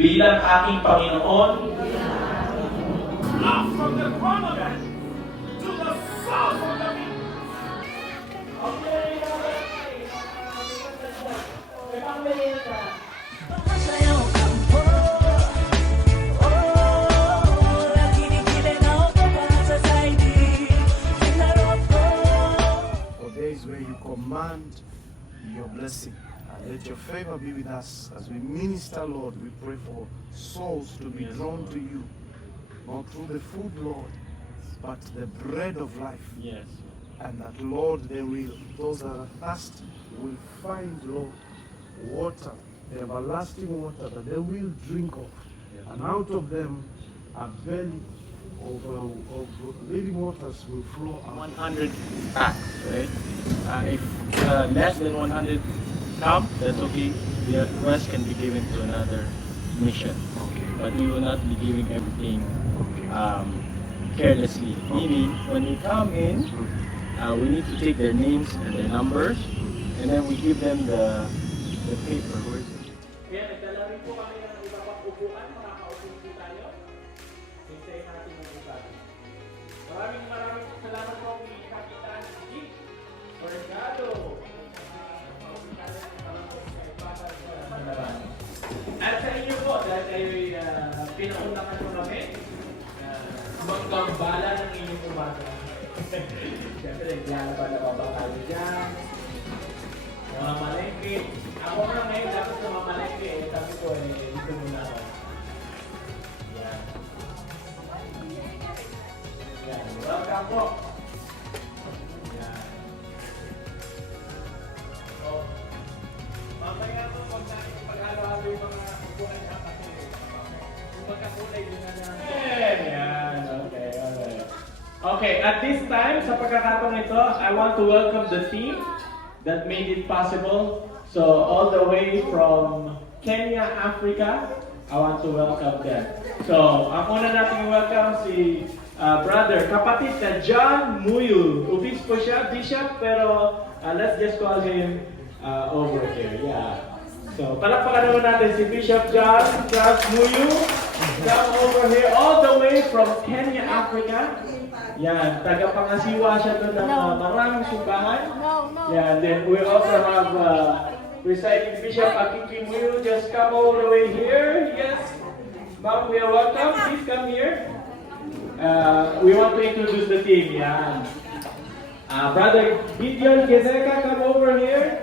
bilang aking Panginoon. From the firmament to the source of the For days where you command your blessing. And let your favor be with us as we minister, Lord. We pray for souls to be drawn to you, not through the food, Lord, but the bread of life. Yes. And that, Lord, those that are thirsty will find, Lord, water, the everlasting water that they will drink of. And out of them, a belly of living waters will flow out. 100 packs, right? If less than 100 come, that's okay. The rest can be given to another mission. Okay. But we will not be giving everything carelessly. Meaning, when we come in, we need to take their names and their numbers, and then we give them the paper. Where is it? Kaya nagdala rin po kami ng iba pang upuan, makakaupo po tayo. Hintayin natin ang iba. Maraming salamat po kay Kapitan G. Orgado. At sa inyo po, dahil kayo'y pinaunakan mo kami, maggambala ng inyong umaga. Siyempre, naglalaba ba tayo dyan? Mga malengke. Ako na ngayon, dapat sa mga malengke. Sabi ko, dito muna ako. Yan. Yan. Welcome po. Yan. So, mamaya po, huwag natin pag-halo-halo yung mga upuan niya kasi yung magkakulay din na yan. Okay, okay. Okay, at this time, sa pagkakataon ito, I want to welcome the team that made it possible. So, all the way from Kenya, Africa, I want to welcome them. So, ang una nating welcome si brother, kapatid na John Muyu. Obispo siya, bishop, pero let's just call him over here. Yeah. So, palakpakan naman natin si Bishop John Muyu. Come over here, all the way from Kenya, Africa. Yan, tagapangasiwa siya doon ng maraming simbahan. Yeah, then we also have Presiding Bishop Akiki Muyu. Just come all the way here. Yes, ma'am, we are welcome. Please come here. We want to introduce the team. Yan. Brother Gideon Kizeka, come over here.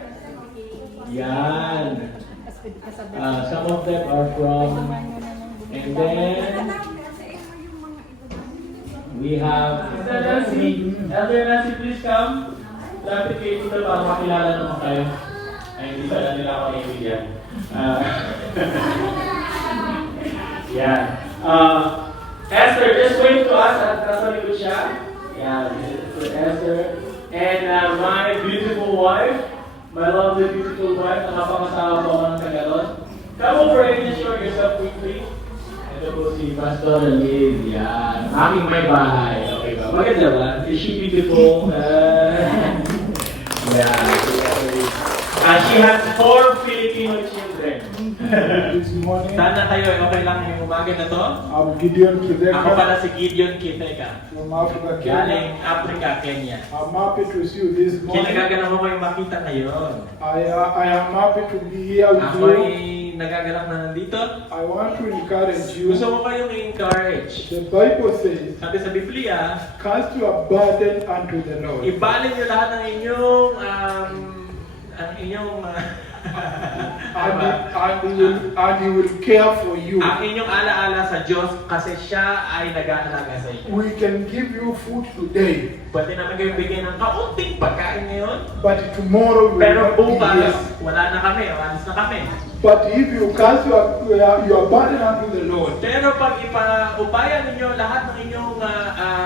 Yan. Some of them are from, and then we have Elder Nancy. Elder Nancy, please come. Lapit kayo dito para makilala naman kayo. Ay, hindi pala nila ako naibigan. Yan. Esther, just wave to us at nasa likod siya. Yan. Esther. And my beautiful wife, my lovely beautiful wife, nakapangasawa po ako ng Tagalog. Come over and just show yourself quickly. Ito po si Pastor Liz. Yan. Aking may bahay. Okay ba? Maganda ba? Is she beautiful? Yeah. She has 4 Filipino children. This morning, Sana kayo okay lang yung umaga na to? I'm Gideon Ako Kideka pala si Gideon Kiteka. from Africa, Galing Kenya. Africa, Kenya. I'm happy to see you this morning. Kinagagalang mo kayong makita ngayon. I am happy to be here with you. Ako'y nagagalang na nandito. I want to encourage you. Gusto mo kayong i-encourage. The Bible says, Sabi sa Biblia, cast your burden unto the Lord. ibalin niyo lahat ng inyong and he will care for you. ang inyong alaala sa Diyos kasi siya ay nag-aalaga sa inyo. We can give you food today, Pwede naman kayong bigyan ng kaunting pagkain ngayon, but tomorrow we will pero not be bukas, here. wala na kami, alis na kami. But if you cast your burden unto the Lord, Pero pag ipa-upayan ninyo lahat ng inyong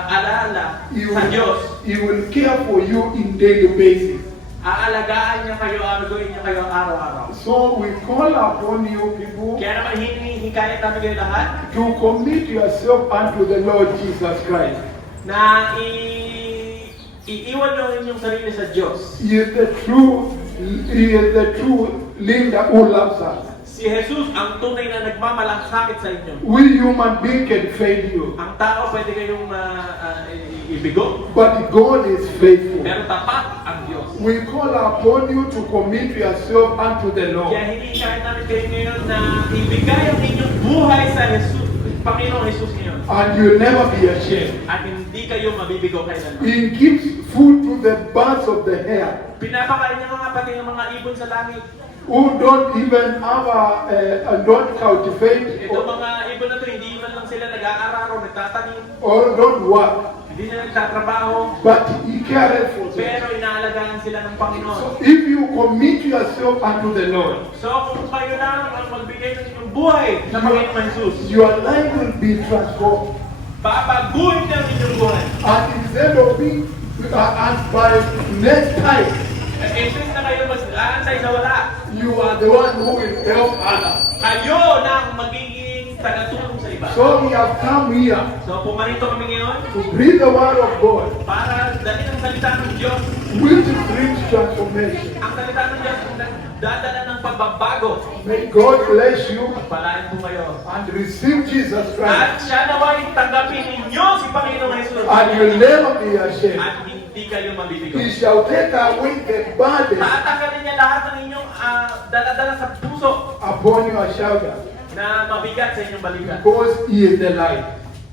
alaala sa Diyos, He will care for you in daily basis. aalagaan niya kayo, araguin niya kayo araw-araw. So we call upon you people Kaya naman hinihikayat namin kayo lahat to commit yourself unto the Lord Jesus Christ. na iiwan nyo inyong sarili sa Diyos. He is the true Linda who loves us. Si Jesus ang tunay na nagmamalasakit sa inyo. We human beings can fail you, Ang tao pwede kayong ibigo, but God is faithful. pero tapat ang Diyos. We call upon you to commit yourself unto the Lord. Kaya hinihikayan namin kayo ngayon na ibigay ang inyong buhay sa Jesus, Panginoong Jesus ngayon. And you'll never be ashamed. At hindi kayo mabibigo kailanman. He gives food to the birds of the air, Pinapakain niya nga pati ng mga ibon sa langit. who don't even have don't cultivate Ito mga ibon na to, hindi man lang sila nag-aararo, nagtatanim, or don't work, hindi na nagtatrabaho, but He cares for them. pero inaalagaan sila ng Panginoon. So if you commit yourself unto the Lord, So kung kayo lang ang magbigay ng inyong buhay sa Panginoon Jesus, your life will be transformed. babaguhin niya ang inyong buhay. And instead of being, and by next time, Isis na kayo mag-aantay sa wala. you are the one who will help others. Kayo na ang magiging tagatulong sa iba. So we have come here So pumarito kami ngayon to bring the word of God, para dalhin ang salita ng Diyos. which brings transformation. Ang salita ng Diyos ang nagdadala ng pagbabago. May God bless you Palain po kayo. and receive Jesus At Christ, siya naway tanggapin ninyo si Panginoong Jesus. and you'll never be ashamed. At hindi kayo mabibigo. He shall take away the burden Tatanggalin niya lahat ng inyong dala-dala sa puso upon your shoulder, na mabigat sa inyong balikat. because He is the light.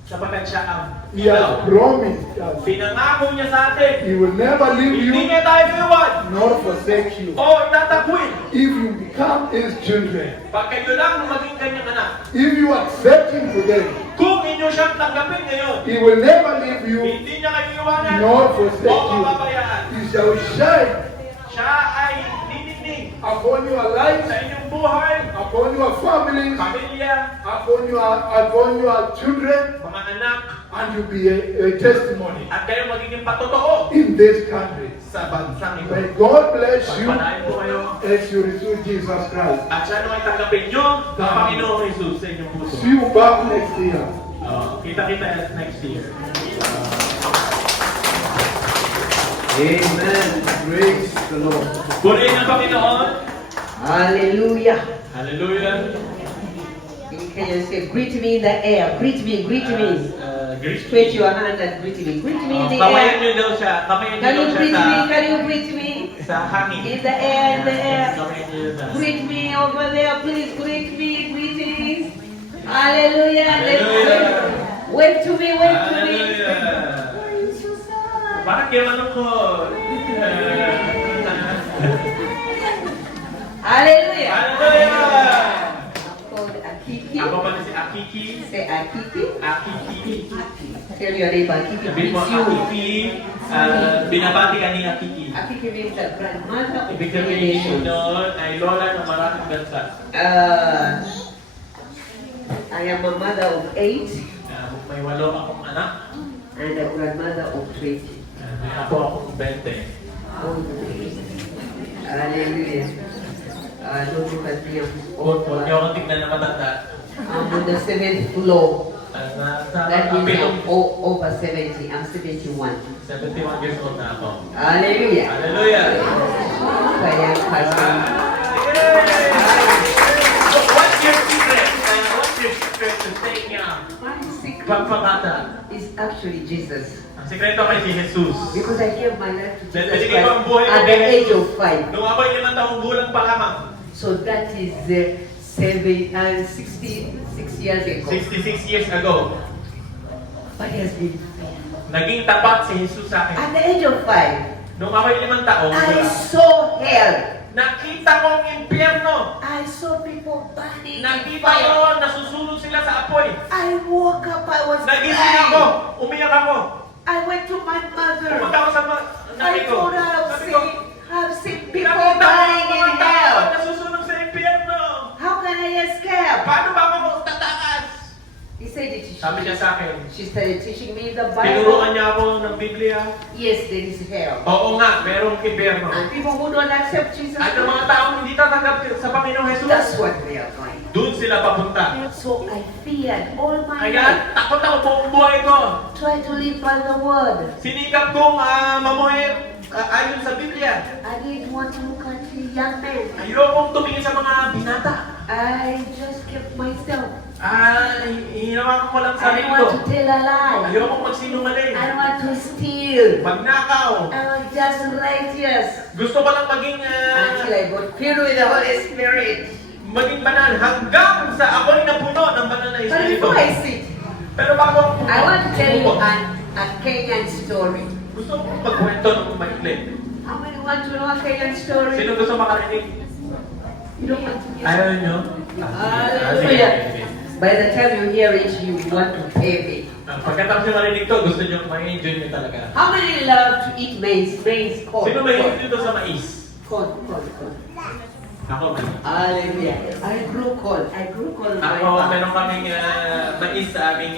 Sapagkat siya ang He has ilaw. promised us Pinangako niya sa atin. He will never leave Hindi you niya tayo iwan. nor forsake you. O itatakwil. If you become His children, Pag kayo lang maging kanyang anak. if you accept Him today, Kung inyo siyang tanggapin ngayon, He will never leave you hindi niya kayo iwanan nor o forsake you. pababayaan. He shall shine Siya ay dinidig upon your life, sa inyong buhay, upon your families, pamilya, upon your children, mga anak, and you'll be a testimony at kayo magiging patotoo in this country. sa bansang ito. May God bless you Pagpalain po kayo. as you receive Jesus Christ. At siya naman tanggapin nyo ang Panginoong Jesus sa inyong puso. See you back next year. Kita-kita next year. Amen. Praise the Lord. Purihin ang Panginoon. Hallelujah. Hallelujah. Can you say, greet me in the air? Greet me, greet me. Greet Stretch your hand and greet me. Greet me in the Kamayan air. nyo daw siya. Kamayan nyo Can daw you siya greet sa, me? Can you greet me? sa hangin. In the air, in the air. Kamayan nyo sa... Greet me over there, please. Greet me. Greetings. Hallelujah. Hallelujah. Wave to me, wave to me. Hallelujah. Bakit kayo malungkot? Hallelujah. Hallelujah! I'm called Akiki. Ako pala si Akiki. Say Akiki. Akiki. Tell your neighbor, Akiki Sabihin mo, means you. Akiki. Binabati ka ni Akiki. Akiki means the grandmother of Ibig many sabihin nations. nun ay lola ng maraming bansa. I am a mother of 8 May 8 akong anak. and a grandmother of 20. May apo akong 20. Oh, hallelujah. Don't look at me. Huwag niyo akong tignan na matanda. I'm on the 7th floor. That Ang means pitong I'm over 70. I'm 71. 71 years old na ako. Hallelujah. Hallelujah! Kaya pastor. So what's your secret? What's your secret to staying young? My secret Pagpabata. is actually Jesus. Ang sekreto kay si Jesus. Because I gave my life to Jesus Binigay ko ang Christ buhay ko at kay the age Jesus. of 5. Nung ako'y 5 taong gulang pa lamang. So that is 66 years ago. 66 years ago. But he has been Naging tapat si Jesus sa akin. at the age of 5. Nung ako'y 5 taong I gulang. saw hell. Nakita ko ang impyerno. I saw people burning in Nakita fire. ko nasusunod sila sa apoy. I woke up, I was Nagising ako. crying. Umiyak ako. I went to my mother. Pumunta ako sa nanay I ko. told her Sabi ko, I've seen people nakita ko ang burning mga in tao hell. nasusunod sa impyerno. How can I escape? Paano ba ako tatakas? He said it. Sabi niya sa akin. She started teaching me the Tinuruan Bible. niya ako ng Biblia. Yes, there is hell. Oo nga, merong impyerno. And people who don't accept Jesus At ang mga Christ, taong hindi tatanggap sa Panginoong that's Jesus, what they are going. doon sila papunta. So I feared all my Kaya life. takot ako buong buhay ko. Try to live by the word. Sinikap kong mamuhay ayon sa Biblia. I didn't want to look at the young men. Ayokong tumingin sa mga binata. I just kept myself. Hinawakan ko lang I sarili don't ko. want to tell a lie. Ayoko magsinungaling. I don't want to steal. Magnakaw. I'm just righteous. Gusto ko lang maging, Until I got filled with the Holy Spirit. maging banal hanggang sa ako'y napuno ng banal na But Espiritu. before I sit, Pero bago I want to tell you a Kenyan story. gusto ko magkwento ng maikli. How many want to know a Kenyan story? Sino gusto makarinig? You don't want to hear. Ayaw nyo? Hallelujah. By the time you hear it, you want to pay me. Pagkatapos nyo marinig to, gusto nyo ma-enjoy nyo talaga. How many love to eat maize? Maize, corn. Sino may dito sa mais? Corn. Ako, man. Hallelujah. I grew corn. in my Ako, farm. meron kaming mais sa aming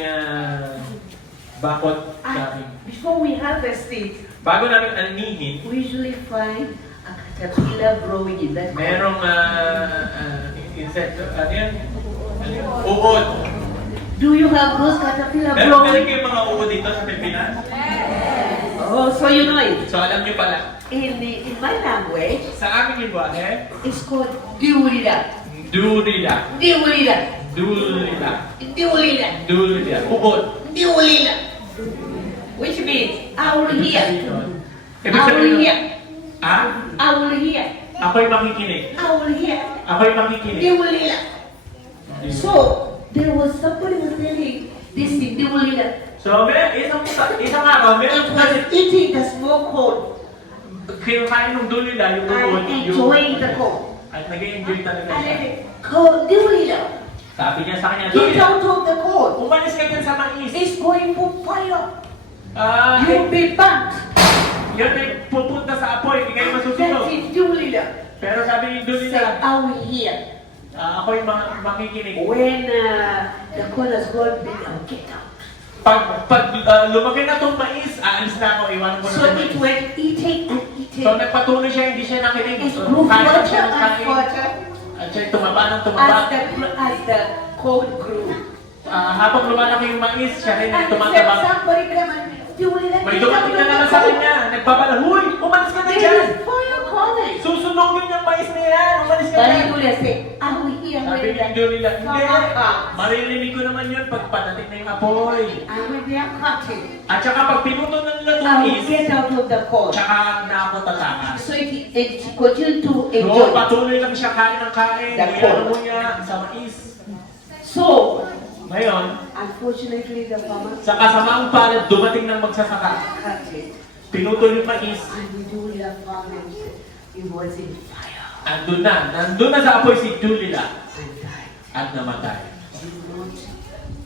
bakot sa aming. Before we harvest it, Bago namin anihin, we usually find a caterpillar growing in that corn. merong insecto, ano yan? Uod. Do you have those caterpillar Meron growing? kayong mga uod dito sa Pilipinas? Oh, so you know it. So alam nyo pala, In my language, sa aming lingwahe, it's called diulida. Dulila. Diulida. Dulila. Diulida. Dulila. Uod. Diulida. Which means, I will hear. Ibig I will sabihin, hear. ah? I will hear. Ako'y makikinig. I will hear. Ako'y makikinig. Diulida. So, there was somebody was telling this thing, diulida. So, isang araw, meron It was eating the small corn kinakain ng dulila, yung uod. and enjoying the corn. At nag-enjoy talaga And siya. then, corn, diulida. Sabi niya sa kanya, Get Dulila, out of the corn. umalis ka dyan sa mais. It's going for fire. Ah, You'll be burnt. yun ay pupunta sa apoy, hindi kayo masusunod. That is diulida. Pero sabi ni Say, Dulila, I will hear. ako'y makikinig. When the corn has gone big, I'll get out. Pag lumaki na itong mais, aalis na ako, iwanan ko na So itong it mais. went eating and So eating. nagpatuloy siya, hindi siya nakinig. It So, grew kain further siya ng and kain. further At siya tumaba ng tumaba. as the corn grew. Habang lumalaki yung mais, siya rin And tumataba. somebody came and diulida. May dumating na naman sa kanya, nagbabala, huy, umalis ka na dyan! There is fire coming. Susunogin yung mais na yan, umalis ka But na! diulida said, I will hear Sabi when ni the Dulila, hindi, fire comes. maririnig ko naman yun pag patatik na yung apoy. And when they are cutting, At saka pag pinuto na nila itong I will mais, get out of the corn. tsaka na ako tatakas. So it continued to So, enjoy. patuloy lang siya kain ng kain, The niyano mo niya sa mais. So, Ngayon, unfortunately, the farmer sa kasamaang palad, dumating ng magsasaka. cut it. Pinutol yung mais. And we do the farmer, it was in fire. Nandun na sa apoy si Dulila And died. at namatay. Did not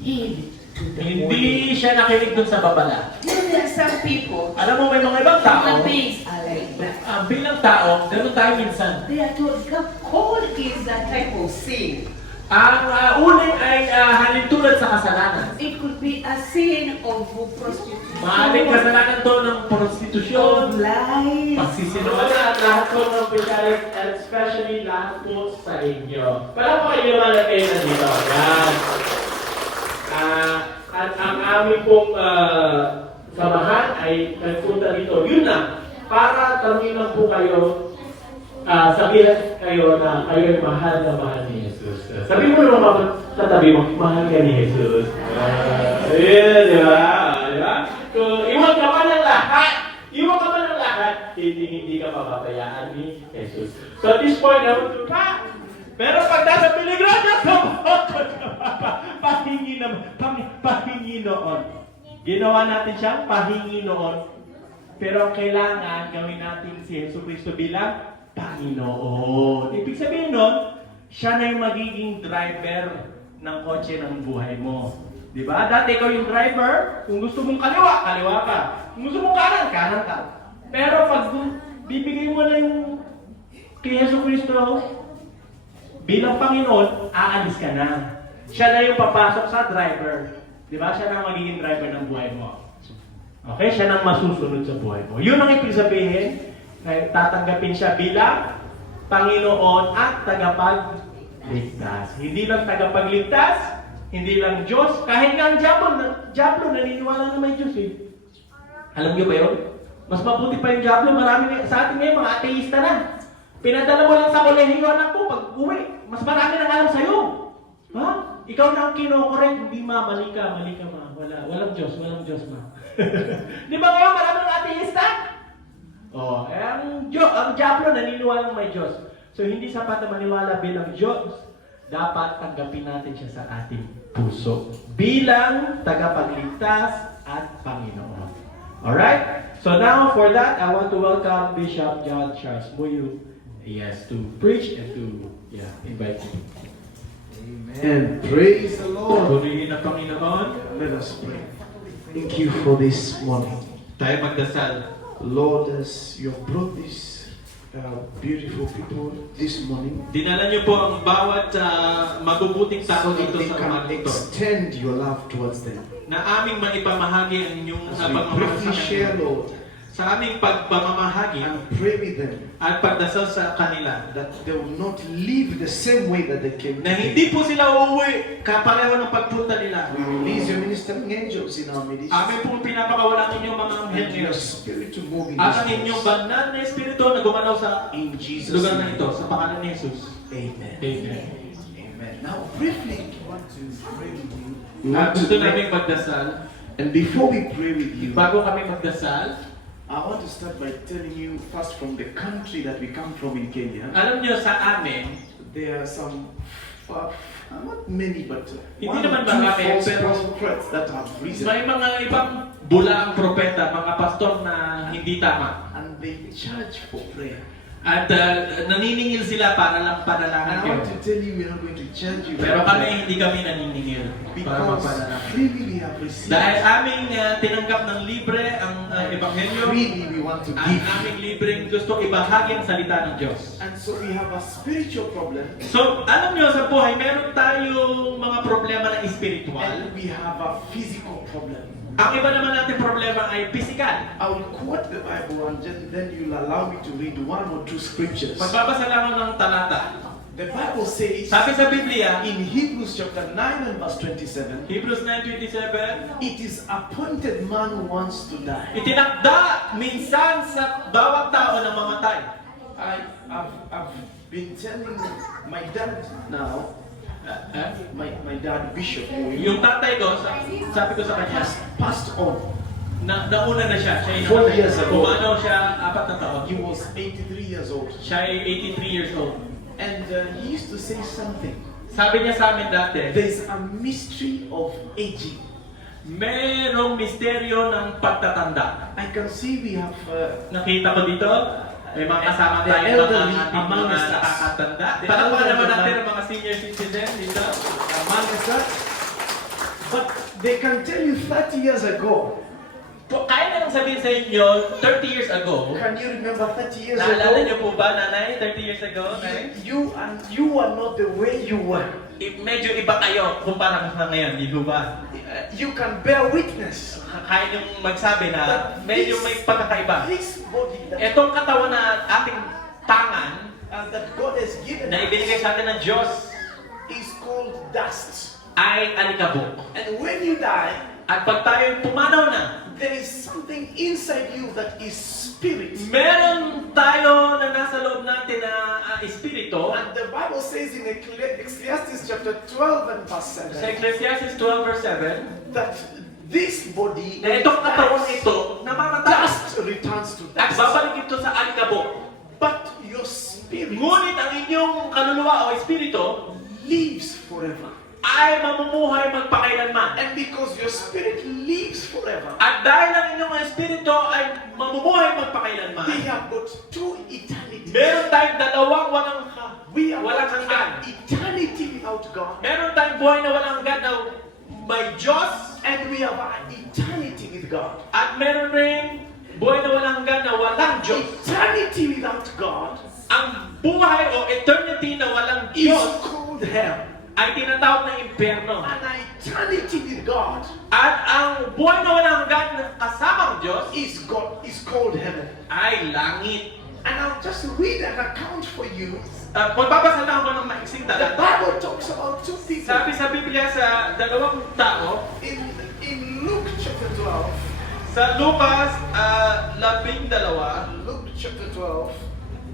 heed to the warning. Hindi siya nakinig dun sa babala. You know, there are some people, Alam mo, may mga ibang tao, human beings are like that. bilang tao, ganun tayo minsan. They are told, God is that type of sin. Ang uling ay halin tulad sa kasalanan. It could be a sin of prostitution, Maaaring kasalanan to ng prostitusyon, of lies. pagsisinungaling at lahat po ng pisalit, and especially lahat po sa inyo. Para po kayo malagay na dito. Yan. At ang aming pong samahan ay nagpunta dito. Yun na. Para tanungin lang po kayo, sabihin kayo na kayo ay mahal na mahal ni Jesus. Sabihin mo naman katabi mo, mahal ka ni Jesus. Ayan, di ba? Di ba? Kung iwan ka man ng lahat, hindi ka papabayaan ni Jesus. So at this point, I want to pero pag nasa peligro pahingi noon. Ginawa natin siyang pahingi noon. Pero kailangan gawin natin si Jesus Cristo bilang Panginoon. Ibig sabihin nun, siya na yung magiging driver ng kotse ng buhay mo. Di ba? Dati ikaw yung driver, kung gusto mong kaliwa, kaliwa ka. Kung gusto mong kanan, kanan ka. Pero pag bibigay mo na yung kay Jesus Cristo bilang Panginoon, aalis ka na. Siya na yung papasok sa driver. Di ba? Siya na ang magiging driver ng buhay mo. Okay? Siya na ang masusunod sa buhay mo. Yun ang ibig sabihin na tatanggapin siya bilang Panginoon at tagapagligtas. Hindi lang tagapagligtas, hindi lang Diyos, kahit nga ang Diablo naniniwala na may Diyos eh. Alam niyo ba yun? Mas mabuti pa yung Diablo, marami sa atin ngayon mga ateista na. Pinadala mo lang sa kolehiyo, anak ko, pag uwi, Mas marami nang alam sa'yo. Ha? Ikaw na ang kinokorek. Hindi ma, mali ka ma. Walang Diyos ma. Di ba ngayon maraming ateista? Oh, ang Diablo naniniwala may Diyos. So hindi sapat na maniwala bilang Diyos. Dapat tanggapin natin siya sa ating puso bilang tagapagligtas at Panginoon. Alright? So now for that, I want to welcome Bishop John Charles Muyu, yes, to preach and to invite him. And praise the Lord. Purihin ang Panginoon. Let us pray. Thank you for this morning. Tayo magdasal. Lord, as you have brought these beautiful people this morning, Dinala niyo po ang bawat mabubuting tao so that dito they sa can umagang ito extend your love towards them. na aming maipamahagi ang inyong As we pagmamahal briefly sa share, kanila. Lord, Sa aming pagpamamahagi and pray with them at pagdasal sa kanila that they will not live the same way that they came. na hindi po sila uuwi kapareho ng pagpunta nila. We release your ministering angels in our midst. Amin pong pinapakawalan inyong mga And anghel your ngayon. spirit to move in At ang this inyong place. banal na espiritu na gumalaw sa In Jesus' lugar na name. ito, sa pangalan ni Jesus. Amen. Amen. Amen. Now, briefly, we want to pray with you. At gusto namin magdasal. And before we pray with you, Bago kami magdasal, I want to start by telling you first from the country that we come from in Kenya. alam niyo sa amin, There are some, not many, but Hindi one or naman two marami, false pero prophets that have risen. may mga ibang bulaang propeta, mga pastor na hindi tama. And they charge for prayer. At naniningil sila para lang And panalangin I kayo. want to tell you, we're not going to charge you. Pero kami, hindi kami naniningil para because magpanalangin. freely we have received. Dahil aming tinanggap ng libre ang Ebanghelyo, Freely we want to ang give. aming libreng gusto ibahagi ang salita ng Diyos. And so we have a spiritual problem. So, alam niyo sa buhay, meron tayong mga problema na espiritual. And we have a physical problem. Ang iba naman natin problema ay physical. I will quote the Bible and then you'll allow me to read one or two scriptures. Magbabasa lang ako ng talata. The Bible says Sabi sa Biblia, in Hebrews chapter 9 and verse 27, Hebrews 9:27, it is appointed man who wants to die. itinakda minsan sa bawat tao na mamatay. I've been telling my dad now, my dad Bishop, Yung tatay ko, sabi ko sa kanya, passed on. nauna na siya. Siya 4 years ago. Umano siya 4 na taon. He was 83 years old. Siya ay 83 years old. And he used to say something. Sabi niya sa amin dati, There's a mystery of aging. merong misteryo ng pagtatanda. I can see we have Nakita ko dito, may mga kasama The tayo mga elderly ating among mga us. nakakatanda. The Palakpakan elderly naman natin among- ang mga senior citizen dito. among us, but they can tell you 30 years ago. Kaya nilang sabihin sa inyo, 30 years ago, Can you remember 30 years naalala niyo ago? po ba, nanay, 30 years ago? Nay? You are not the way you were. Medyo iba kayo kumpara sa ngayon, di ba? You can bear witness. Kaya niyong magsabi na medyo may pagkakaiba. This body that, Etong katawan na ating tangan that God has given na ibinigay sa atin ng Diyos is called dust. ay alikabok. And when you die, At pag tayo pumanaw na, there is something inside you that is spirit. meron tayo na nasa loob natin na espiritu. And the Bible says in Ecclesiastes chapter 12 and verse Sa 7 Ecclesiastes 12 verse 7, that this body, na itong katawan ito, namamatay. dust returns to At dust. babalik ito sa alikabok. But your spirit Ngunit ang inyong kaluluwa o espiritu lives forever. ay mamumuhay magpakailanman. And because your spirit lives forever, At dahil ang inyong espiritu ay mamumuhay magpakailanman, we have got two eternities. meron tayong dalawang We have walang got hanggan. an eternity without God, Meron tayong buhay na walang hanggan na may Diyos, and we have an eternity with God. at meron rin buhay na walang hanggan na walang Diyos. Eternity without God Ang buhay o eternity na walang is Diyos called hell. ay tinatawag na impyerno. An eternity with God At ang buhay na walang hanggan na kasamang Diyos is called heaven. ay langit. And I'll just read an account for you. Magbabasa lang ako ng maiksing The talata. Bible talks about two people. Sabi sa Biblia sa dalawang tao, In Luke chapter 12, sa Lucas 12, Luke chapter 12,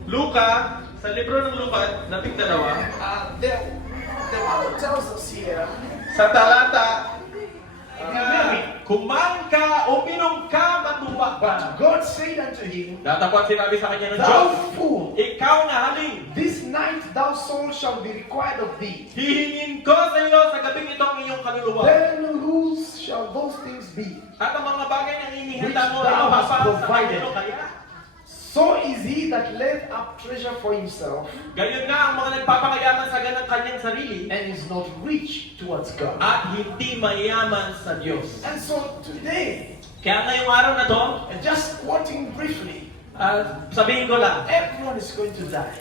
Luka Sa libro ng Lukas, 12, The Bible tells us here, sa talata, kumain ka, uminom ka, matuwa ka. but God said unto him, Datapot sinabi sa kanya ng Thou Diyos, fool, ikaw na haling, this night thou soul shall be required of thee. hihingin ko sa iyo sa gabing ito ang iyong kaluluwa. Then whose shall those things be? At ang mga bagay na hinihintay mo Which ay thou hast mapapasa sa provided. kanino kaya? So is he that layeth up treasure for himself Gayon nga ang mga nagpapakayaman sa ganang kanyang sarili and is not rich towards God. at hindi mayaman sa Diyos. And so today, Kaya ngayong araw na to, and just quoting briefly, sabihin ko lang, everyone is going to die.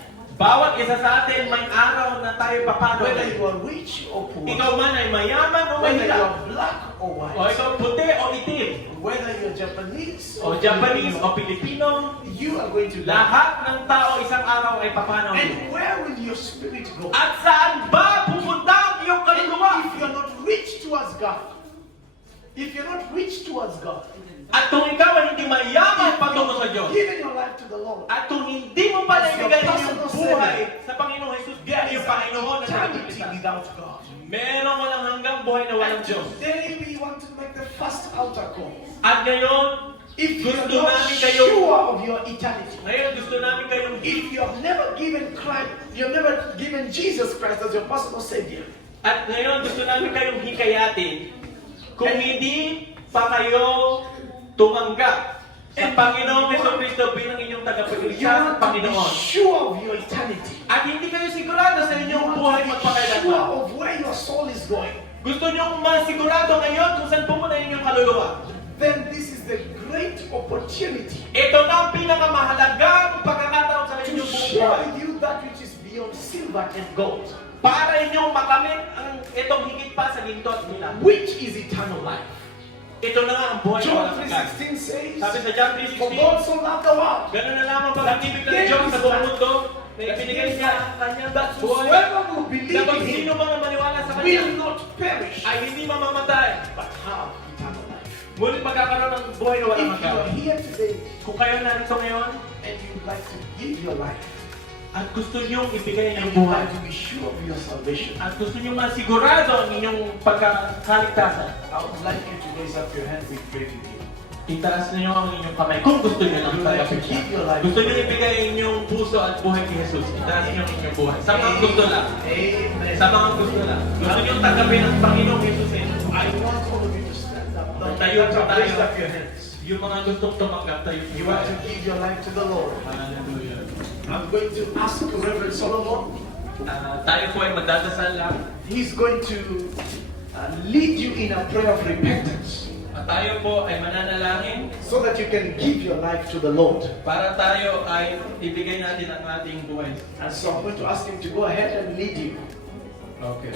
bawat isa sa atin may araw na tayo papano. Whether you are rich or poor, Ikaw man ay mayaman o whether you mahirap, are black or o white, ikaw puti o itim, whether you're Japanese o Japanese o Pilipino, you are going to die. lahat ng tao isang araw ay papanaw. And where will your spirit go? At saan ba pupunta ang iyong kaluluwa? If you're not rich towards God, if you're not rich towards God, At kung ikaw ay hindi mayaman patungo sa Diyos, giving your life to the Lord, at kung hindi mo pa As your naibigay ang iyong personal buhay sa Panginoong Jesus, there bilang is iyong Panginoon na eternity nagpapalitan. without God. Meron walang hanggang buhay na walang And Diyos. today we want to make the first altar call. At ngayon, If you're gusto not namin kayo, sure of your eternity, ngayon gusto namin kayong if you have never given Christ, you've never given Jesus Christ as your personal Savior, At ngayon gusto namin kayong hikayatin kung hindi pa kayo tumanggap sa Panginoong Jesucristo bilang inyong you tagapagligtas at want to be Panginoon. sure of your eternity. At hindi kayo sigurado sa inyong You buhay want to be magpakailanman. sure of where your soul is going. Gusto niyong masigurado ngayon kung saan pumunta inyong kaluluwa. Then this is the great opportunity Ito na ang pinakamahalagang pagkakataon sa to inyong share buhay with you that which is beyond silver and gold, para inyong makamit ang itong higit pa sa ginto at nila. which is eternal life. Ito na nga ang buhay na John walang hanggan. 3:16 says, Sabi sa John For 3:16, God so loved the world, gano'n na lamang pag-ibig ng Diyos sa buong mundo na ibinigay niya ang kanyang that buhay whosoever will na believe kung in him sino mga maniwala sa will kanya not perish, ay hindi mamamatay, but have eternal life. ngunit magkakaroon ng buhay na walang If you are hanggan. here today Kung kayo narito ngayon and you'd like to give your life, at gusto niyong ibigay and ang you'd buhay like to be sure of your salvation, at gusto niyong masigurado ang inyong pagkakaligtasan, I would like you to raise up your hand. We pray with you. itaas niyo ang inyong kamay kung gusto niyo ng You'd like to tagapagligtas. give your life. Gusto niyo ibigay ang inyong puso at buhay kay Jesus. Itaas niyo ang inyong buhay. Sa mga gusto lang. Amen. Sa mga gusto lang. Gusto niyo tanggapin ang Panginoong Jesus. I want all of you to stand up. Now, Tayo, raise tayo. up your hands. Yung mga gustong tumanggap tayo. You want to give your life to the Lord. Hallelujah. I'm going to ask Reverend Solomon. Tayo po ay magdadasal lang. He's going to lead you in a prayer of repentance At tayo po ay mananalangin so that you can give your life to the Lord. para tayo ay ibigay natin ang ating buhay. And so I'm going to ask him to go ahead and lead you. Okay.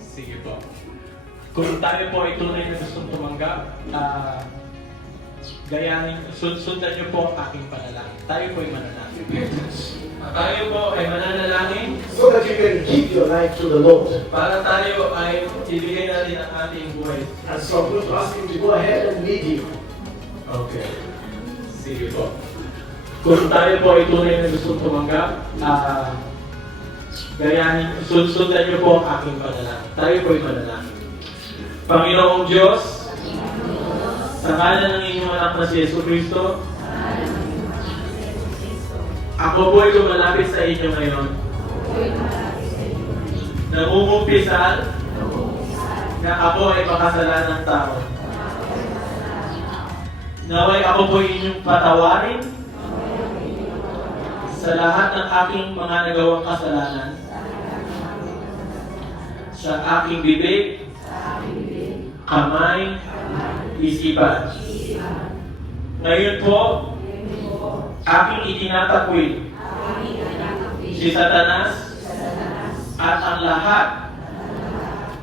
Sige po. Kung tayo po ay tunay na gustong tumanggap, sundan niyo po ang aking panalangin. Tayo po ay mananalangin. Repentance. Tayo po ay mananalangin So that you can give your life to the Lord. para tayo ay ibigay natin ang ating buhay. And so I'm going to ask him to go ahead and lead you. Okay. Sige po. Kung tayo po ay tunay na gustong tumanggap, sundan niyo po ang aking panalangin. Tayo po ay manalangin. Panginoong Diyos, sa ngalan ng inyong anak na si Jesucristo, ako po ay lumalapit sa inyo ngayon. Nangungumpisal na ako ay makasalanang tao. Naway ako po inyong patawarin sa lahat ng aking mga nagawang kasalanan, sa aking bibig, kamay, isipan. Ngayon po, aking itinatakwil si Satanas at ang lahat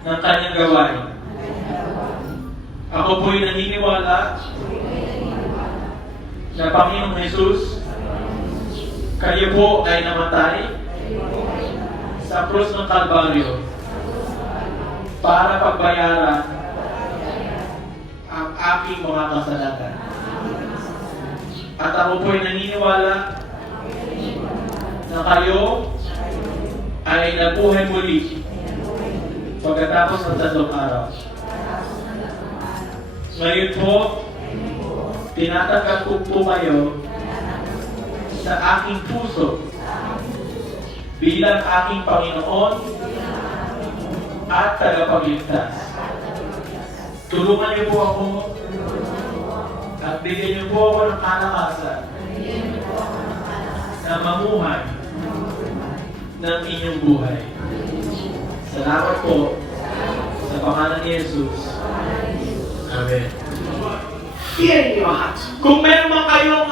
ng kanyang gawain. Ako po'y naniniwala na Panginoong Jesus, kayo po ay namatay sa krus ng Kalbaryo para pagbayaran ang aking mga kasalanan. At ako po'y naniniwala na na kayo ay nabuhay muli pagkatapos ng 3 araw. Ngayon po, tinatanggap ko po kayo sa aking puso bilang aking Panginoon at tagapagligtas. Tulungan niyo po ako at bigyan niyo po ako ng kalakasan na mamuhay ng inyong buhay. Salamat po sa pangalan ni Jesus. Amen. Fear in your heart. Kung meron man kayong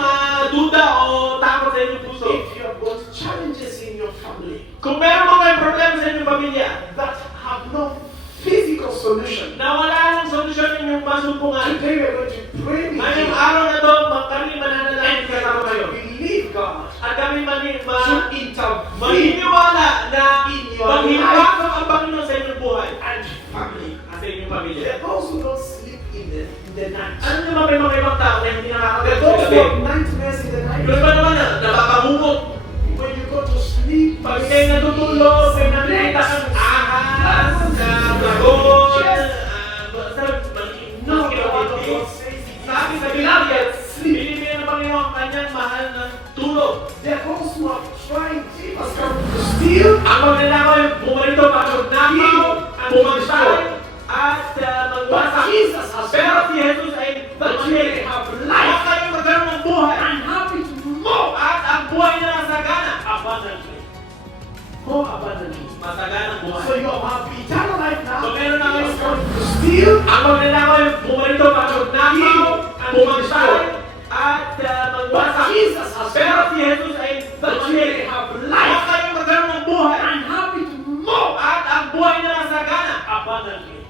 duda o takot sa inyong puso, If you have got challenges in your family kung meron man kayong problema sa inyong pamilya, that have no physical solution, na wala ng solusyon inyong masumpungan, today we are going to pray with ngayong you araw na to, kami mananalangin and we are kasama going kayo. to believe God At kami to intervene maniniwala na in your paghiwasok ang Panginoon sa inyong buhay and family. at sa inyong pamilya. There are those who don't sleep in the night. Ano naman may mga ibang tao na hindi There nakakatulog are sa those who gabi? have nightmares in the night. Yung iba naman na napapangungot. When you go to sleep, Pag kayo natutulog, may nakikita kang ahas, dragon, no, the word of God says sabi sa Biblia, binibigyan ng Panginoon ang kanyang mahal ng tulog. there are those who are trying Jesus come to steal. Ang magnanakaw ay bumarito para magnakaw, bumagsak, at But magwasak. Jesus has Pero si Jesus ay that you may have Huwag life kayo magkaroon ng buhay. and have it more At ang buhay na nasagana. abundantly. More abundantly. Masaganang So buhay. you have eternal life now. So meron na kayo Jesus come to steal. ang magnanakaw ay bumarito para magnakaw, bumagsak, at magwasak. Jesus has Pero si Jesus ay that you may have Huwag life kayo magkaroon ng buhay. and have it more At ang buhay na nasagana. abundantly.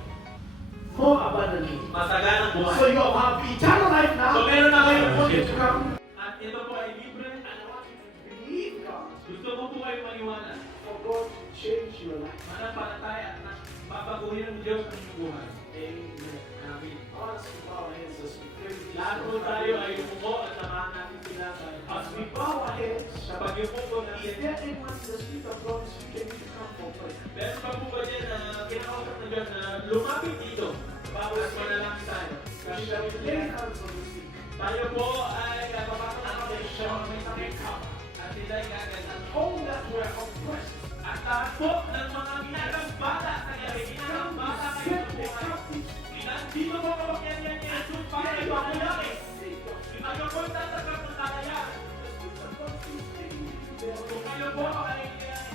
More abundantly. Masaganang So buhay. you have eternal life now. So meron na kayo I want you to come At ito po ay libre. and I want you to believe God Gusto ko po kayo maniwala. for God to change your life. Mananampalataya na babaguhin ng Diyos ang inyong buhay. Amen. Amen. I want us to bow our heads as we pray with this Lahat po one. tayo ay umuko at samahan natin sila sa As we bow our heads, sa pag-iupo po is natin. there anyone in the Spirit of God speaking to come for prayer? Meron pa po ba dyan na kinakausap ng Diyos na lumapit dito? Bago at manalangin tayo. We shall lay hands on the sick. Tayo po ay papasok ng pag-isya may sakit at sila ay gaganda. All that were oppressed, At lahat po ng mga ginagambala sa gabi, ginagambala kayo set sa the buhay. captives free. Nandito po kapagyarihan ni Jesus para There ay you are pangulangin. sick of sin. Kayo po ay tatanggap ng kalayaan. The Spirit of God is speaking to you there. Kung kayo po ay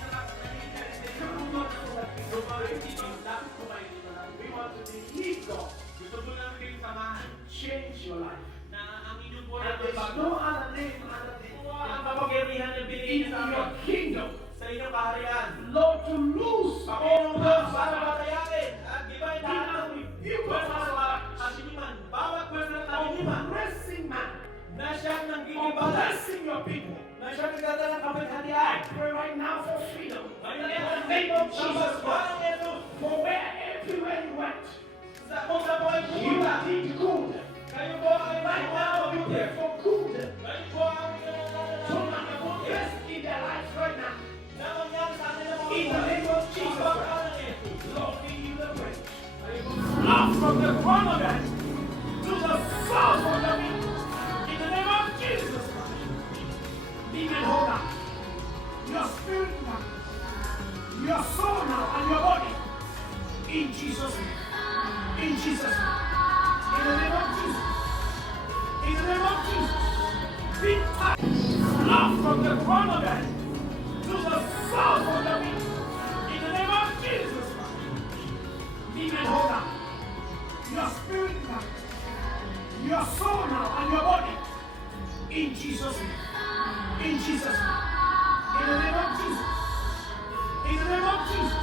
nanginginig sa puso at lumawin dito, dapat po kayo dito lang. We want to believe God Gusto po namin kayong samahan change your life. na ang inyong po And ay there's magbago. no other name other than Ang kapagyarihan na binigay in niyo sa your amin kingdom. sa inyong kaharian. Lord, to lose Panginoon all Diyos, the para patayarin at gibay lahat ng pwersa sa kasiniman. Bawat pwersa ng kasiniman blessing man, na siyang for nanggigibala, blessing your people. na siyang nagdadala ng kapighatian. I pray right now for freedom. Ngayon in the name of Jesus Christ, For where everywhere you went, kung sa po ay you pumunta, did good. kayo po ay Right now, you pray for good. kayo po ang So manifest in their lives right now. na mangyari sa kanilang mga In the buhay. name of Sa Jesus pangalan Christ. ni Jesus. Lord, give you the praise. Kayo po. Lord, from the crown of that to the source of the being. In the name of Jesus Christ. Even hold up. Your spirit now. Your soul now and your body. In Jesus' name. In Jesus' name. In the name of Jesus. In the name of Jesus. Be touched. Love from the crown of that to the source of the being. In the name of Jesus Christ. Even hold up. Your spirit now. Your soul now and your body. In Jesus' name. In Jesus' name. In the name of Jesus. In the name of Jesus.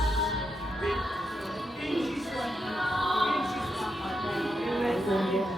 In Jesus' name. In Jesus' name. In Jesus' name.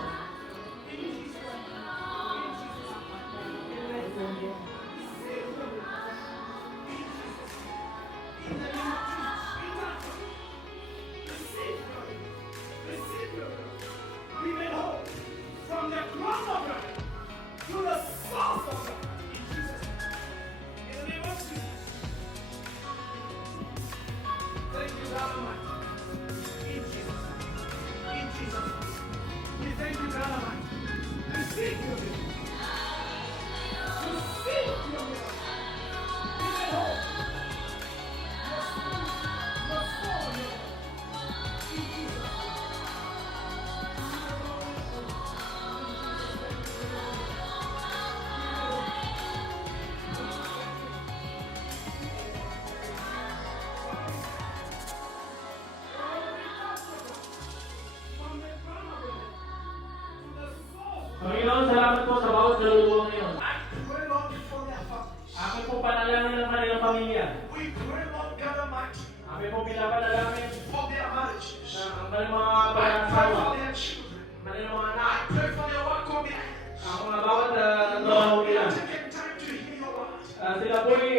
Panginoon, salamat po sa bawat kaluluwa ngayon. I pray, Lord, for their families. Amin po panalangin ng kanilang pamilya. We pray, Lord God Almighty, Amin po pinapanalangin for their marriages. na ang kanilang mga I pray pangasawa, for their children. kanilang mga I anak, pray for their work on their hands. ang mga bawat trabaho Lord, we nila. are taking time to hear your word. Sila po'y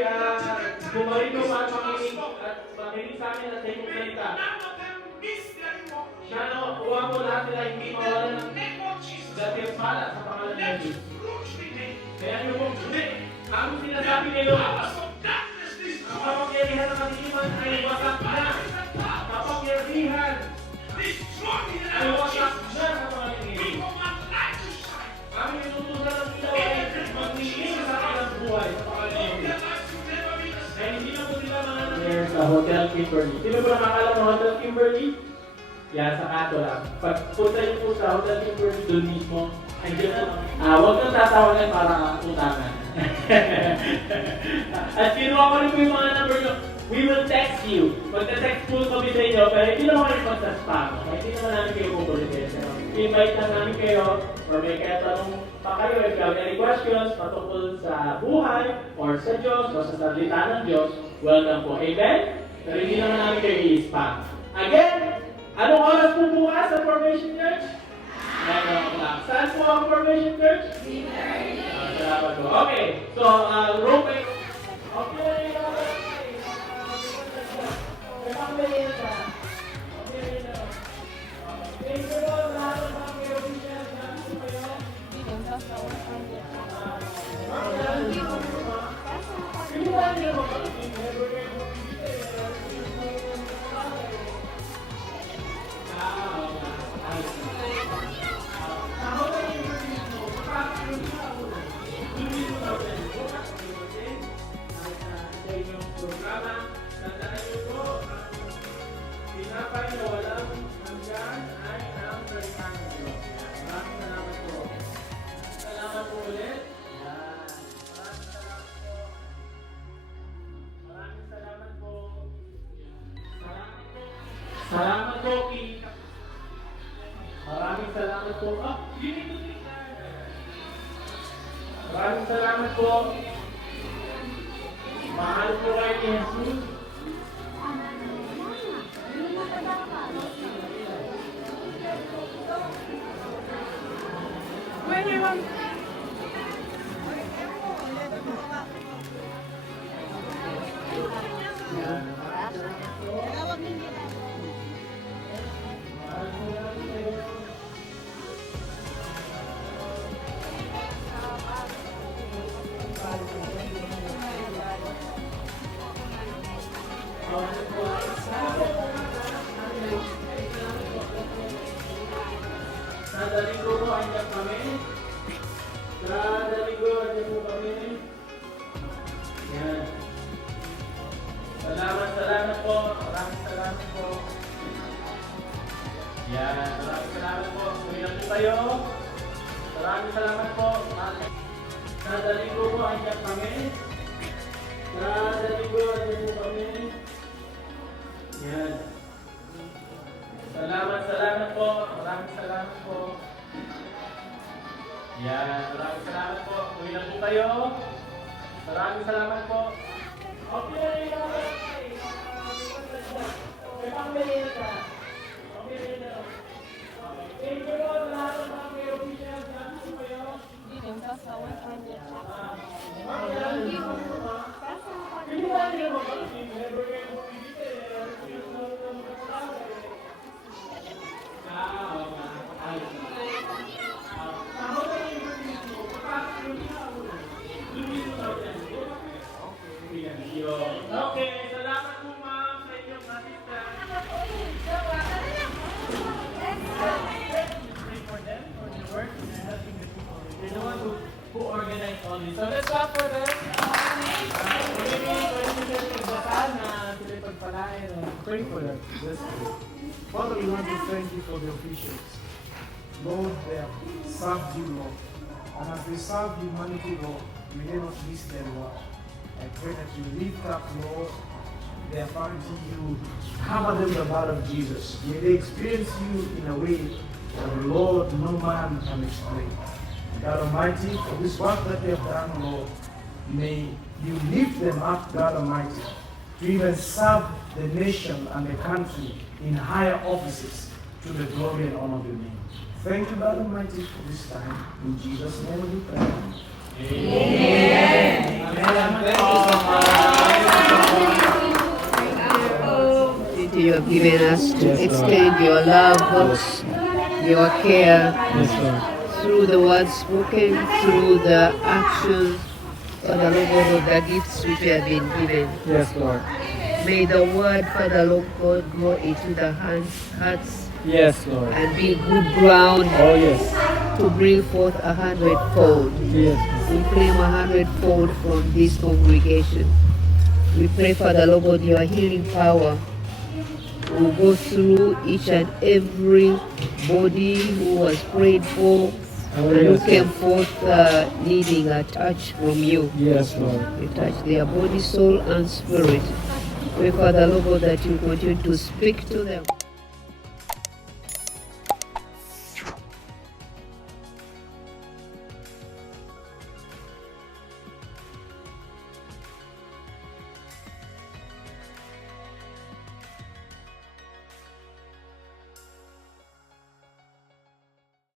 bumarito at makinig sa amin at sa inyong salita. None of them miss their reward. Sana uwa po lahat sila hindi In mawalan the ng name of Jesus, dating pala sa pangalan ng let Diyos. fruit remain. Kaya niyo pong sulit. Ang sinasabi ngayon, Powers of darkness, this ang kapangyarihan ng kadiliman ay wasak na. Kapangyarihan destroy in the ay name of wasak Jesus. na sa mga We nangyayari. command light to shine. Aming inutusan ng ilaw ay magnilim sa kanilang buhay sa pangalan ng Diyos. Their lives will never be the same. Kaya hindi na po sila mananangyayon sa Hotel Kimberly. Sino po nakakala ng Hotel Kimberly? Yan, sa kanto lang. Pag punta niyo po sa Hotel Kimberly, doon mismo, ay dyan po. Huwag nang tatawagan para utangan. At kinuha ko rin po yung mga number nyo. We will text you. Magta-text po kami sa inyo, pero hindi naman kami magsa-spam. Kaya hindi naman namin kayo pupulitin. Invite lang namin kayo, or may katanong pa kayo, if you have any questions patungkol sa buhay, or sa Diyos, o sa salita ng Diyos, welcome po. Amen? Pero hindi naman namin kayo i-spam. Again, anong oras po bukas sa Formation Church? 9 o'clock. Saan po ang Formation Church? Salamat po. Okay, so, roll by okay, programa, tandaan niyo po, tinapay na walang hanggan ay ang salita ng Diyos. Maraming salamat po. Salamat po ulit. Yan. Maraming salamat po. Maraming salamat po. Salamat po. Salamat po, Kika. Maraming salamat po. Maraming salamat po. Mahal po kayo ni Jesus. Kada linggo po, andyan kami. Kada linggo, andyan po kami. Yan. Salamat po. Maraming salamat po. Yan. Maraming salamat po. Umilang po kayo. Maraming salamat po. Kada linggo po, andyan kami. Kada linggo, andyan po kami. Yan. Salamat po. Maraming salamat po. Yan. Maraming salamat po. Uwi na po kayo. Maraming salamat po. Okay. May pang-merienda ka. Pang-merienda. Thank you po sa lahat ng mga may official. Salamat po kayo. Okay, salamat po ma'am sa inyong assistant. Pray for them, for their work, and helping the people. They're the ones who organize all this. So let's clap for them. Pray for them. Let's pray. Father, we want to thank you for the officials. Lord, they have served you, Lord. And as they serve humanity, Lord, may they not miss their reward. I pray that you lift up, Lord, their authority, you cover them with the blood of Jesus. May they experience you in a way that, Lord, no man can explain. God Almighty, for this work that they have done, Lord. May you lift them up, God Almighty, to even serve the nation and the country in higher offices to the glory and honor of your name. Thank you, God Almighty, for this time. In Jesus' name we pray. Amen. Thank you so much. You have given us to extend your love, your care, through the words spoken, through the actions, Father Lord God, of the gifts which we have been given. Yes, Lord. May the word, Father Lord God, go into the hearts Yes, Lord. and be good ground Oh, yes. to bring forth 100-fold. Yes. We claim 100-fold from this congregation. We pray, Father Lord God, your healing power will go through each and every body who was prayed for and who came forth needing a touch from you. Yes, Lord. You touch their body, soul, and spirit. Pray, Father Lord God, that you continue to speak to them.